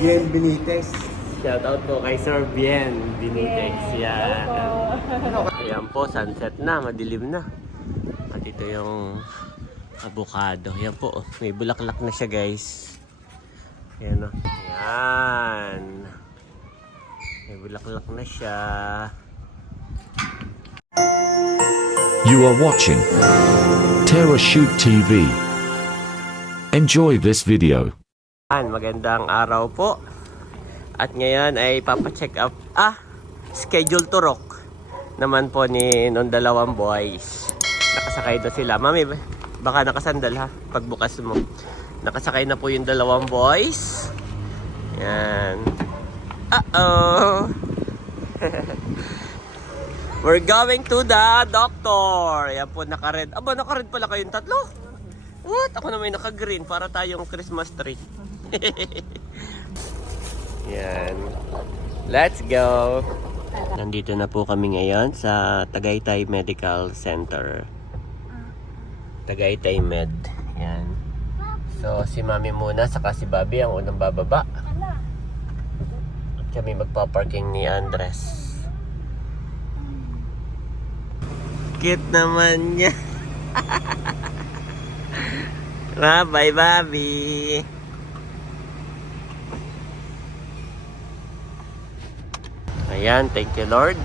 Bien Benitez. Shout out po kay Sir Bien Benitez. Yan. Ayan po, sunset na, madilim na. At ito yung avocado. Yan po, may bulaklak na siya guys. Ayan o. Ayan. May bulaklak na siya. You are watching Terra Shoot TV. Enjoy this video. Magandang araw po. At ngayon ay papacheck up schedule to rock naman po ni nung dalawang boys. Nakasakay na sila. Mami, baka nakasandal ha pagbukas mo. Nakasakay na po yung dalawang boys. Yan. Uh-oh. We're going to the doctor. Yan po, naka-red. Aba, naka-red pala kayong tatlo. What? Ako na may naka-green para tayong Christmas tree. Yan. Let's go. Nandito na po kami ngayon sa Tagaytay Medical Center. Tagaytay Med. Yan. So, si Mami muna, saka si Bobby ang unang bababa. At kami magpa-parking ni Andres. Cute naman niya. Bye, Bobby. Ayan, thank you Lord.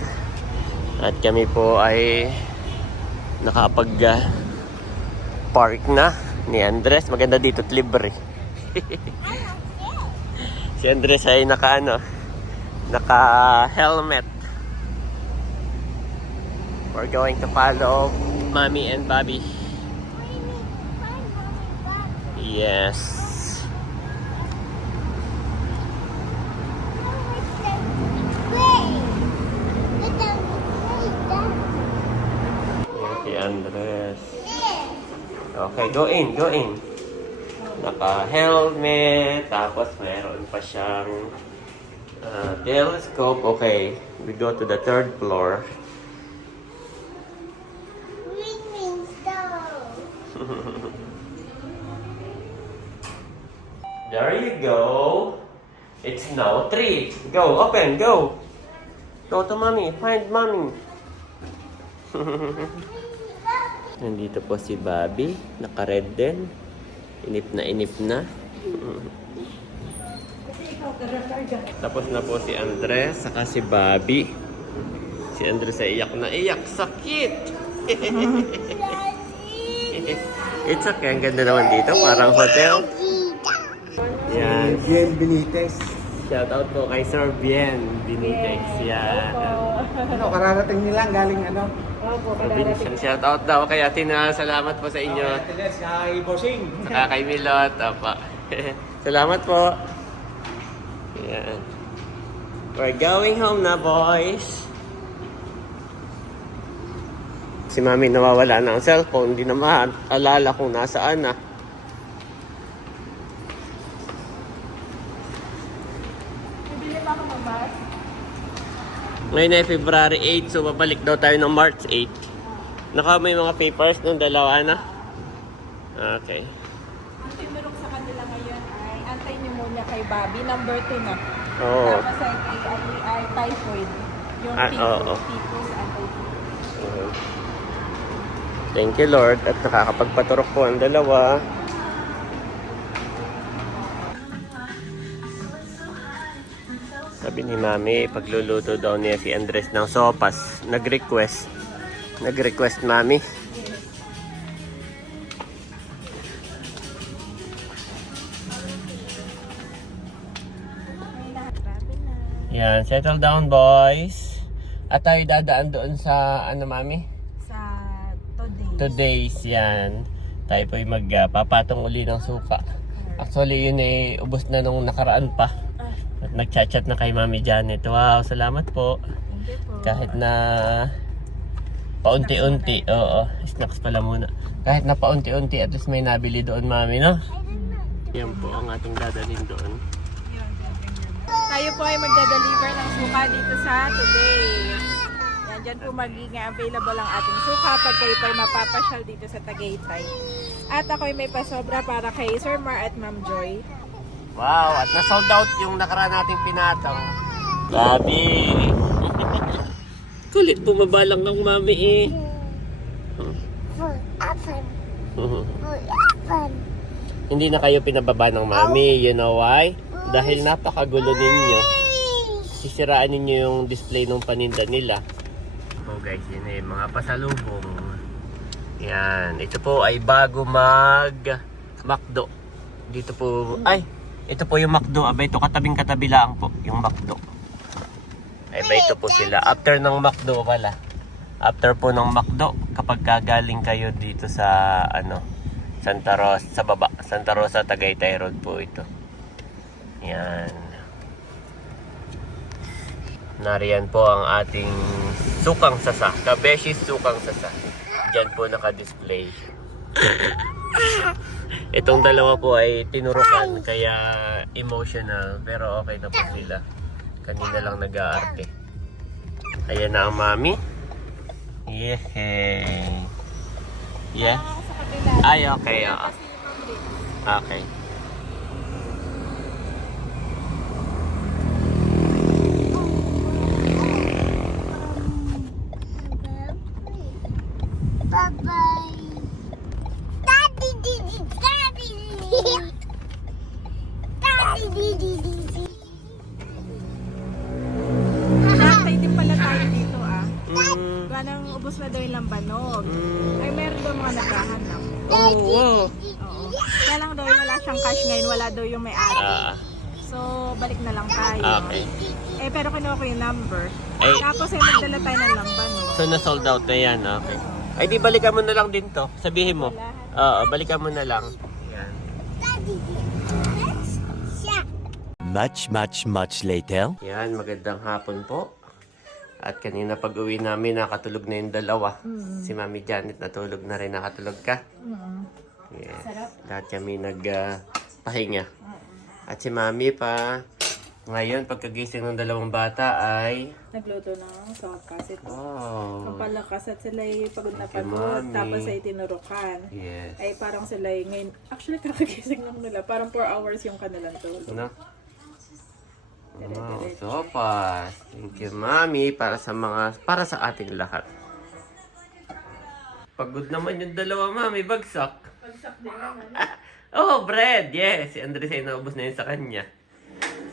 At kami po ay nakapag-park na ni Andres. Maganda dito at libre. Si Andres ay naka-helmet. We're going to follow Mommy and Bobby. Yes. Si Andres. Okay, go in. Naka-helmet. Tapos meron pa siyang telescope. Okay, we go to the third floor. There you go. It's now 3. Go, open, go. Go to Mommy. Find Mommy. Nandito po si Bobby. Naka-red din. Inip na. Tapos na po si Andres. Saka si Bobby. Si Andres ay iyak na iyak. Sakit! It's okay. Ang ganda naman dito. Parang hotel. Yan. Bien Benitez. Shout out po kay Sir Bien Benitez. Yan. Kararating nila galing Provincial. Shout out daw kay Atina. Salamat po sa inyo. Kay Bossing. Saka kay Milot. Apa. Salamat po. Yan. We're going home na, boys. Si Mami nawawala ng cellphone. Hindi na maalala kung nasaan na. Ngayon ay February 8, so babalik daw tayo ng March 8. May mga papers nung dalawa na. Okay. Ang tinurok sa kanila ngayon ay anti-pneumonia kay Bobby, number 2 na. Oo. Tapos ay typhoid. Yung typhus, anti-typhus. Thank you Lord at nakakapagpaturok po ang dalawa. Sabi ni Mami, pagluluto daw niya si Andres ng sopas. Nag-request Mami. Yan, settle down boys. At tayo dadaan doon sa Mami? Sa Today's, yan. Tayo po'y magpapatong uli ng suka. Actually, yun ubos na nung nakaraan pa. At nag-chat na kay Mami Janet. Wow, salamat po. Thank you po. Kahit na paunti-unti. Oo, snacks pala muna. Kahit na paunti-unti, at least may nabili doon, Mami, no? Yan po ang ating dadalhin doon. Tayo po ay magda-deliver ng suka dito sa Today. Yan, dyan po magiging available ang ating suka pag kayo po ay mapapasyal dito sa Tagaytay. At ako ay may pasobra para kay Sir Mar at Ma'am Joy. Wow, at na-sold out yung nakaraan nating pinatong. Gabi! Kulit, bumaba lang ng mami eh. Hindi na kayo pinababa ng mami, you know why? Dahil napakagulo ninyo. Sisiraan ninyo yung display ng paninda nila. Oh guys, yun eh, mga pasalubong. Yan, ito po ay bago mag-McDo. Dito po, ay, ito po yung McDo. Abay, ito katabing-katabi lang po, yung McDo. Ay, ba ito po sila. After ng McDo pala. After po ng McDo, kapag gagaling kayo dito sa, Santa Rosa, sa baba. Santa Rosa, Tagaytay Road po ito. Yan. Nariyan po ang ating sukang sasa. Kabeshis sukang sasa. Diyan po naka-display. Itong dalawa po ay tinurukan, kaya emotional. Pero okay na po sila. Kanina lang nag-aarte. Ayan na ang mami. Yehey. Yeah? Ay, okay. Okay. Bye-bye. Daddy, didi, daddy. Daddy, didi, didi. Nakatay din pala tayo dito Ganang ubos na daw yung lambanog. Ay, meron daw mga naghahanap. Oh. Oo. Kaya lang daw wala siyang cash ngayon, wala daw yung may-ari. So, balik na lang tayo. Okay. Eh, pero kinuha ko yung number. Ay. Tapos ay magdala tayo ng lambanog. So, na-sold out na yan. Okay. Ay, di balikan mo na lang din to. Sabihin mo. Oo, balikan mo na lang. Yan. Daddy, let's shop. Much later. Yan, magandang hapon po. At kanina pag-uwi namin, nakatulog na yung dalawa. Si Mami Janet natulog na rin. Nakatulog ka? Yes. Lahat kami nagpahinga. At si Mami pa, ngayon pagkagising ng dalawang bata ay... Nagluto ng sopas. Ito. Oh. Pampalakas at sila ay pagod na Okay, pagod. Mami. Tapos ay tinurukan. Yes. Ay parang sila ay ngayon, actually kakagising lang nila. Parang 4 hours yung kanilang tulog. No? Wow, sopas. Thank you, Mami, para sa ating lahat. Pagod naman yung dalawa, Mami, bagsak. Pagsak din naman. Oh, bread. Yes, si Andres ay naubos na yun sa kanya.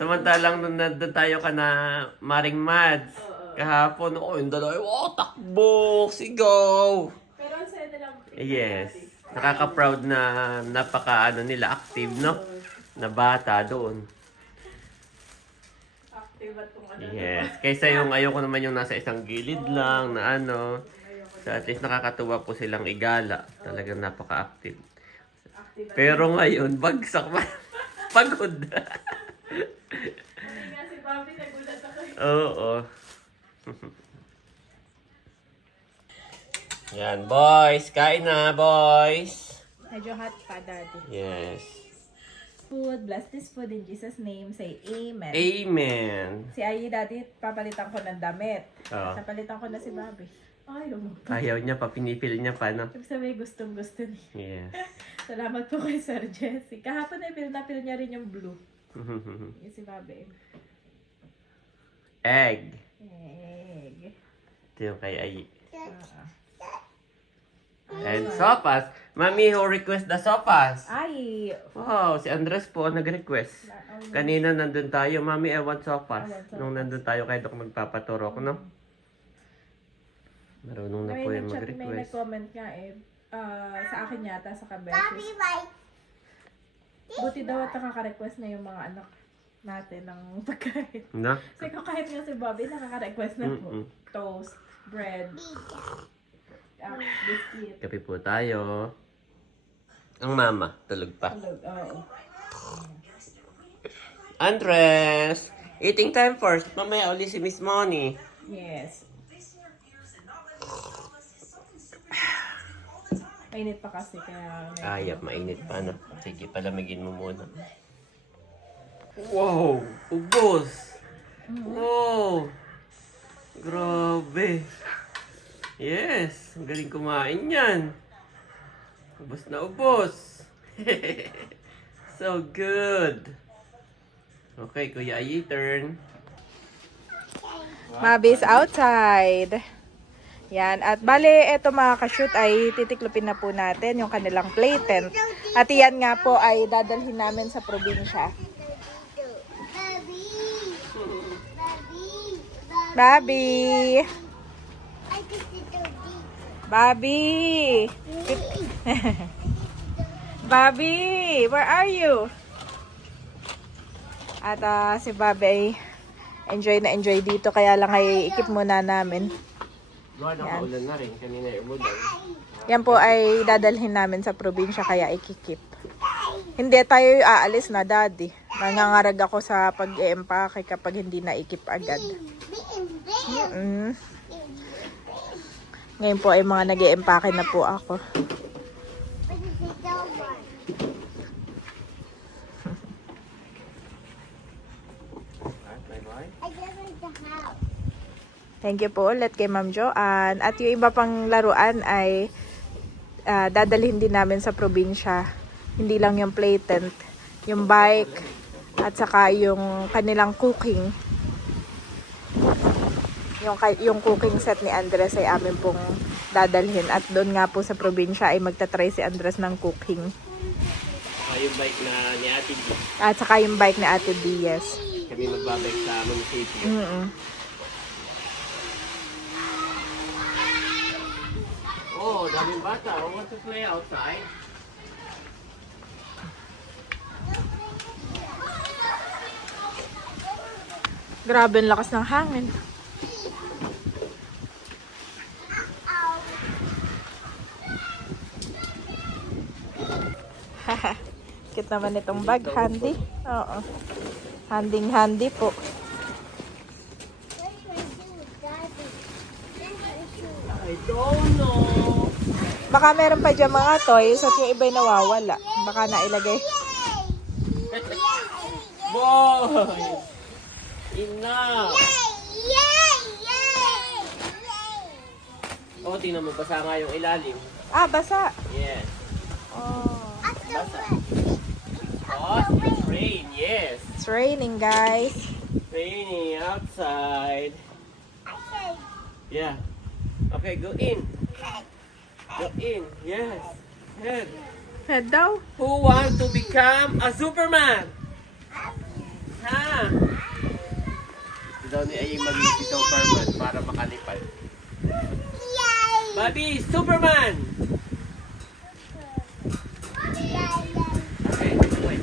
Samantalang nung nandun tayo ka na Maring Mads, kahapon, yung dalawa, takbo, sigaw. Pero ang saya nilang Yes. Nakaka-proud na nila, active, no? Na bata doon. active at kung ano. Yes. Kaysa yung ayoko naman yung nasa isang gilid lang na So at least nakakatuwa po silang igala. Talagang napaka-active. Pero ngayon, bagsak pa. Pagod. Hindi nga si Bobby nagulat ako. Oo. Yan, boys. Kain na, boys. Medyo hot pa, Daddy. Yes. Food, bless this food in Jesus' name. Say amen. Amen. Si Ayi, Daddy, papalitan ko ng damit. Oo. Napalitan ko na si Bobby. Ayaw mo. Ayaw niya pa, pinipil niya pa, no? Ibig sabihin, gustong-gusto niya. Yes. Salamat po kay Sir Jesse. Kahapon na napil niya rin yung blue. Yung si Bobby. Egg. Egg. Ito yung kay Ayi. And sopas. Mami, who request the sopas? Ay! Wow, si Andres po nag-request. Kanina nandun tayo, Mami, I want sopas. Nung nandun tayo, kahit ako magpapaturok, no? Marunong na po yung May mag-request. nag-comment nga sa akin yata sa Daddy, Kabesis. bye. Buti daw at nakaka-request na yung mga anak natin ng pagkain. No? Kasi kung kahit nga si Bobby, nakaka-request na po. Toast, bread, biscuit. Kape po tayo. Ang mama, tulog pa. Tulog, oo. Andres! Eating time first. Mamaya uli si Miss Moni. Yes. Mainit pa kasi kaya... Ayap, mainit pa na. Sige, palamigin mo muna. Wow! Ubos! Wow! Grabe! Yes! Ang galing kumain yan! Ubos na ubos! So good! Okay, Kuya Ayi, turn. Mabi's outside. Yan. At bale, eto mga ka-shoot ay titiklopin na po natin yung kanilang play tent. At yan nga po ay dadalhin namin sa probinsya. Baby. Bobby! I think it's a Bobby! Bobby! Where are you? At si Bobby ay enjoy na enjoy dito. Kaya lang ay ikip muna namin. Buwan ang maulan na rin. Kanina yung umulan. Yan po ay dadalhin namin sa probinsya kaya ikikip. Hindi tayo aalis na, Daddy. Nangangarag ako sa pag-e-empake kapag hindi na ikip agad. Ngayon po ay mga nag-e-empake na po ako. Thank you po ulit kay Ma'am Joanne. At yung iba pang laruan ay dadalhin din namin sa probinsya. Hindi lang yung play tent, yung bike, at saka yung kanilang cooking. Yung cooking set ni Andres ay amin pong dadalhin. At doon nga po sa probinsya ay magta-try si Andres ng cooking. Yung bike na ni Ate B. At saka yung bike ni Ate B, yes. Kami magbabike sa munisipyo. Oh, daming bata. Who wants to play outside? Grabe ang lakas ng hangin. Cute naman itong bag. Handy. Oo. Handing-handy po. I don't know. Baka meron pa dyan mga toys at yung iba'y nawawala. Baka nailagay. Boy! Enough! Oh, tingnan mo, basa nga yung ilalim. Ah, basa. Yes. Oh. Basa. Oh, it's rain, yes. It's raining, guys. Raining outside. Yeah. Okay, go in. Go in, yes. Head. Head daw. Who wants to become a Superman? Ha? Ito daw ni Aying maging si Superman para makalipad. Bobby, Superman! Okay, wait.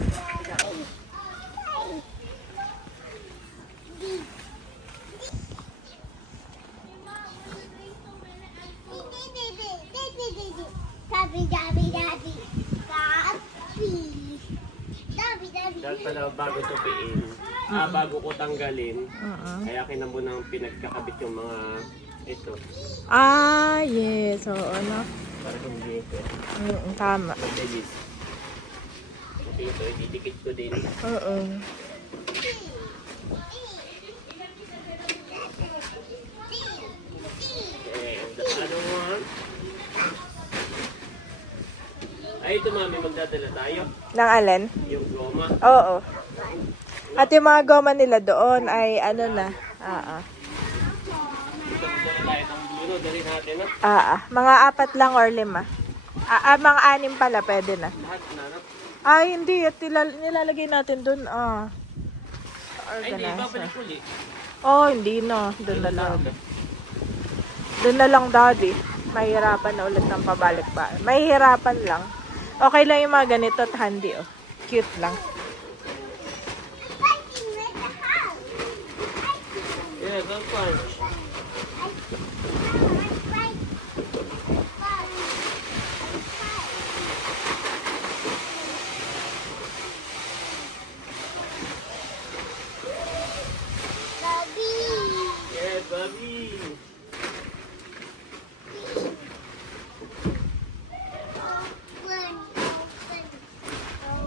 Dahil pala bago tupiin, bago ko tanggalin, kaya kinabunang pinagkakabit yung mga ito. Ah, yes. Oo, no? Para hindi ito. Tama. Mabilis. Okay, ito, ididikit ko din. Oo. And the other one. Ay, ito mami, magdadala tayo. Nang alin? Yung goma. Oo. At yung mga goma nila doon ay ano na. Ito, magdala tayo ng blue, dali natin, no? Mga 4 lang or 5. Mga 6 pala, pwede na. Lahat na, no? Ay, hindi. At nilalagay natin doon. Ay, hindi, Organizer. babalik uli. Oh, hindi no. Doon na lang. Doon na lang, Daddy. Mahirapan na ulit ng pabalik pa. Mahirapan lang. Okay lang yung mga ganito at handy, oh. Cute lang. Yeah, don't punch. Yes, Bobby.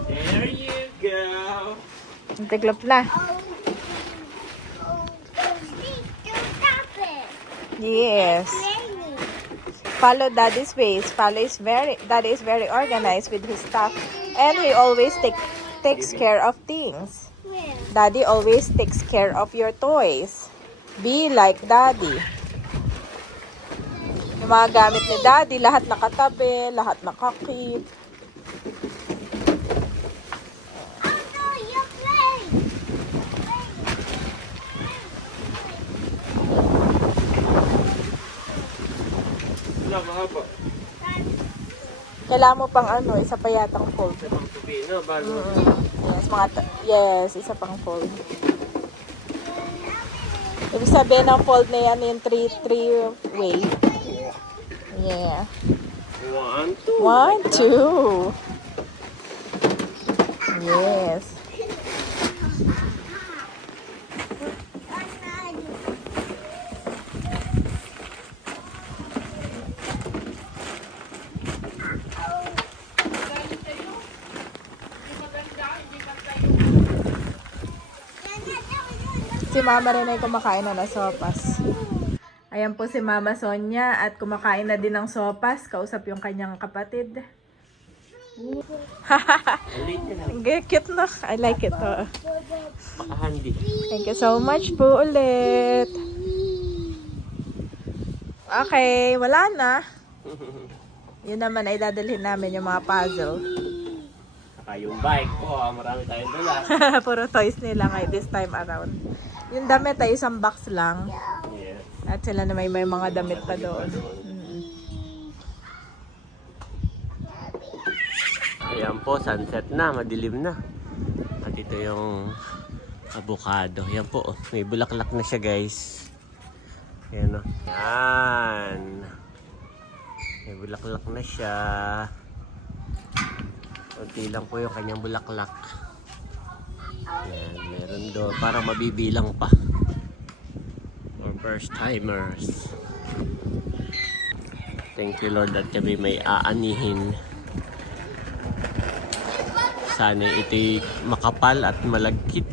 There you go. Tiklop na. Yes. Follow Daddy's ways. Daddy is very organized with his stuff, and he always takes care of things. Daddy always takes care of your toys. Be like Daddy. Yung mga gamit ni Daddy, lahat nakatabi, lahat nakakip. Wala, mahaba. Kailangan mo pang ano, isa pa yatang fold. Sa pang tubi, no? Bago. Yes, yes, isa pang fold. Ibig sabihin ng fold na yan yung three way. Yeah. 1, 2. 1, 2. Yes. Si Mama rin ay kumakain na ng sopas. Ayan po si Mama Sonia at kumakain na din ng sopas. Kausap yung kanyang kapatid. Cute na. I like it. Paka-handy. Thank you so much po ulit. Okay, wala na. Yun naman ay dadalhin namin yung mga puzzle. Saka yung bike po, marami tayong dala. Puro toys nila ngayon this time around. Yung damit ay isang box lang. Yeah. At sila na may mga damit pa doon. Ayan po, sunset na, madilim na. At ito yung avocado. Ayan po, may bulaklak na siya guys. Ayan o. Ayan. May bulaklak na siya. Kunti lang po yung kanyang bulaklak. Ayan, meron doon. Parang mabibilang pa. For first timers. Thank you Lord at kami may aanihin. Sana ito'y makapal at malagkit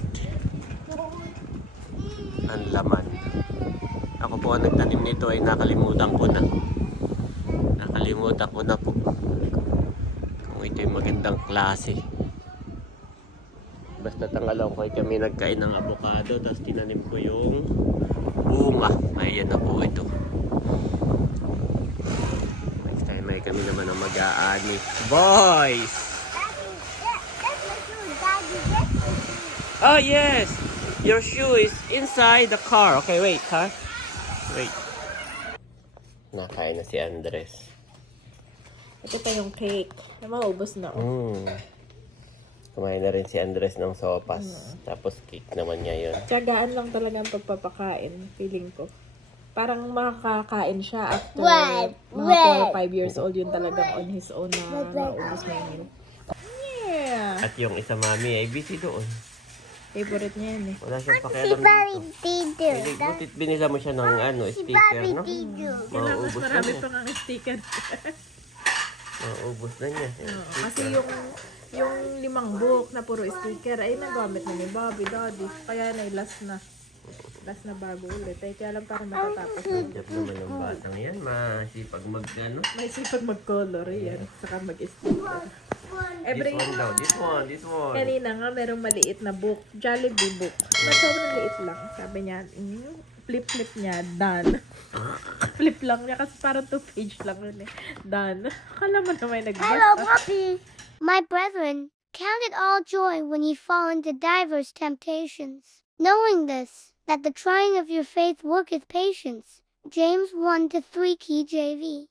ang laman. Ako po ang nagtanim nito ay nakalimutan ko na. Nakalimutan ko na po kung ito'y magandang klase. Basta tangalaw ko ay kami nagkain ng avocado tapos tinanim ko yung bunga. Ayan na po ito. Next time ay kami naman ang mag-aani. Boys! Oh yes! Your shoe is inside the car. Okay, wait, car. Wait. Nakain na si Andres. Ito pa yung cake. Maubos na. Kumain na rin si Andres ng sopas. Tapos cake naman niya yun. Tiyagaan lang talaga ang pagpapakain, feeling ko. Parang makakain siya after mga 4 or 5 years old, yun talagang on his own na naubos na yun. Yeah! At yung isa mami ay busy doon. Favorite niya yun eh. Wala siyang pakialam dito. Butit binila mo siya ng sticker, no? Mauubos na Marami niya. pang ang sticker. Mauubos na niya. Kasi yung 5 book na puro sticker ay nagamit na ni Bobby, Daddy. Kaya na last na. Last na bago ulit. Ay kaya lang parang matatapos. Job naman ng batang yan. Masipag May sipag mag-color yan. Saka mag-sticker. This one daw. This one. Kanina nga merong maliit na book. Jollibee book. Mas sobrang liit lang. Sabi niya, flip niya, done. Flip lang niya kasi parang 2 page lang yun eh. Done. Akala mo na may nagbasa. Hello, Poppy. My brethren, count it all joy when ye fall into diverse temptations, knowing this, that the trying of your faith worketh patience. James 1-3 KJV.